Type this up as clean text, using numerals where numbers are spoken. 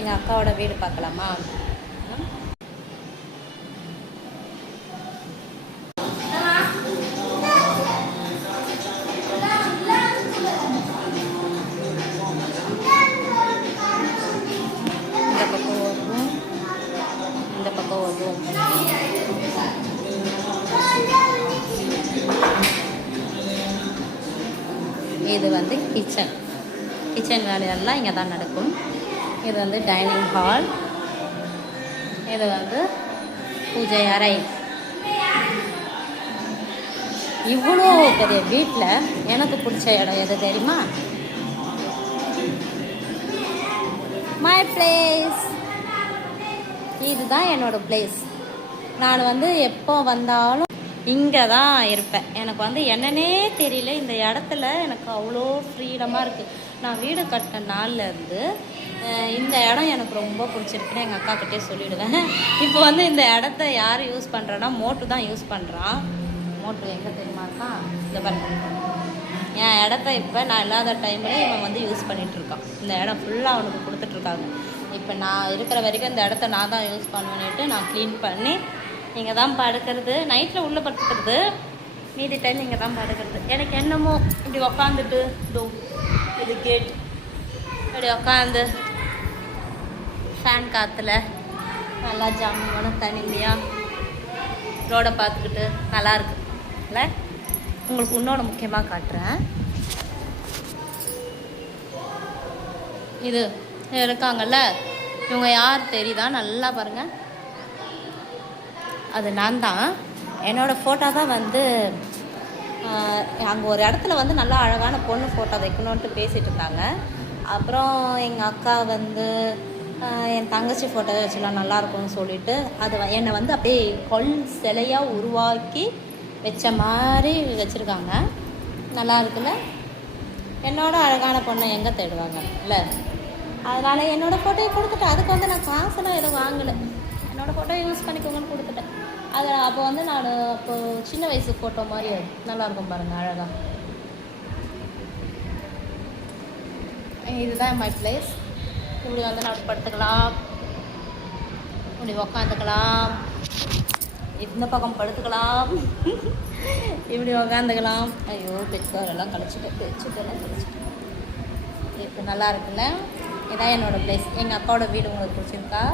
எங்கள் அக்காவோட வீடு பார்க்கலாமா? இந்த பக்கம் ஒரு ரூம், இந்த பக்கம் ஒரு ரூம். இது வந்து கிச்சன் வேலையெல்லாம் இங்கே தான் நடக்கும். இது வந்து டைனிங் ஹால், இது வந்து பூஜை அறை. இவ்வளோ பெரிய வீட்டில் எனக்கு பிடிச்ச இடம் எது தெரியுமா? My place. இதுதான் என்னோடய பிளேஸ். நான் வந்து எப்போ வந்தாலும் இங்கே தான் இருப்பேன். எனக்கு வந்து என்னன்னே தெரியல, இந்த இடத்துல எனக்கு அவ்வளோ ஃப்ரீடமாக இருக்குது. நான் வீடு கட்டின நாள்லேருந்து இந்த இடம் எனக்கு ரொம்ப பிடிச்சிருக்குன்னு எங்கள் அக்காக்கிட்டே சொல்லிவிடுவேன். இப்போ வந்து இந்த இடத்த யார் யூஸ் பண்ணுறேன்னா மோட்டு தான் யூஸ் பண்ணுறான். மோட்டு எங்கே தெரியுமா இருக்கான்? இந்த பாருங்க, என் இடத்த இப்போ நான் இல்லாத டைமில் இவன் வந்து யூஸ் பண்ணிகிட்ருக்கான். இந்த இடம் ஃபுல்லாக அவனுக்கு கொடுத்துட்ருக்காங்க. இப்போ நான் இருக்கிற வரைக்கும் இந்த இடத்த நான் தான் யூஸ் பண்ணுவேன்னுட்டு நான் க்ளீன் பண்ணி இங்கே தான் படுக்கிறது. நைட்டில் உள்ளே படுத்துக்கிறது, மீதி டைம் இங்கே தான் படுக்கிறது. எனக்கு என்னமோ இப்படி உக்காந்துட்டு இது கேட் இப்படி உக்காந்து ஃபேன் காற்றுல நல்லா ஜாமுன்னு தனிமையாக ரோடை பார்த்துக்கிட்டு நல்லாயிருக்கு இல்லை? உங்களுக்கு இன்னொன்று முக்கியமாக காட்டுறேன். இது இருக்காங்கல்ல, இவங்க யார் தெரியுதா? நல்லா பாருங்கள், அது நான் தான். என்னோடய ஃபோட்டோ தான் வந்து அங்கே ஒரு இடத்துல வந்து நல்லா அழகான பொண்ணு ஃபோட்டோ வைக்கணுன்ட்டு பேசிகிட்டு இருந்தாங்க. அப்புறம் எங்கள் அக்கா வந்து என் தங்கச்சி ஃபோட்டோவை வச்சுலாம் நல்லாயிருக்கும்னு சொல்லிவிட்டு அது என்னை வந்து அப்படியே சிலையாக உருவாக்கி வச்ச மாதிரி வச்சுருக்காங்க. நல்லா இருக்குல்ல? என்னோட அழகான பொண்ணை எங்கே தேடுவாங்க இல்லை? அதனால் என்னோடய ஃபோட்டோயை கொடுத்துட்டேன். அதுக்கு வந்து நான் காசுலாம் எதுவும் வாங்கலை, என்னோடய ஃபோட்டோவை யூஸ் பண்ணிக்கோங்கன்னு கொடுத்துட்டேன். அது அப்போ வந்து நான் அப்போது சின்ன வயசு ஃபோட்டோ மாதிரி நல்லாயிருக்கும் பாருங்கள், அழகாக. இதுதான் மை பிளேஸ். இப்படி வந்து நான் படுத்துக்கலாம், இப்படி உக்காந்துக்கலாம், இந்த பக்கம் படுத்துக்கலாம், இப்படி உக்காந்துக்கலாம். ஐயோ பெட்காரெல்லாம் பெட்ஷீட்டெல்லாம் கழிச்சிட்டேன். இப்போ நல்லா இருக்குல்ல? இதான் என்னோடய பிளேஸ். எங்கள் அப்பாவோட வீடு உங்களுக்கு பிடிச்சிருக்கா?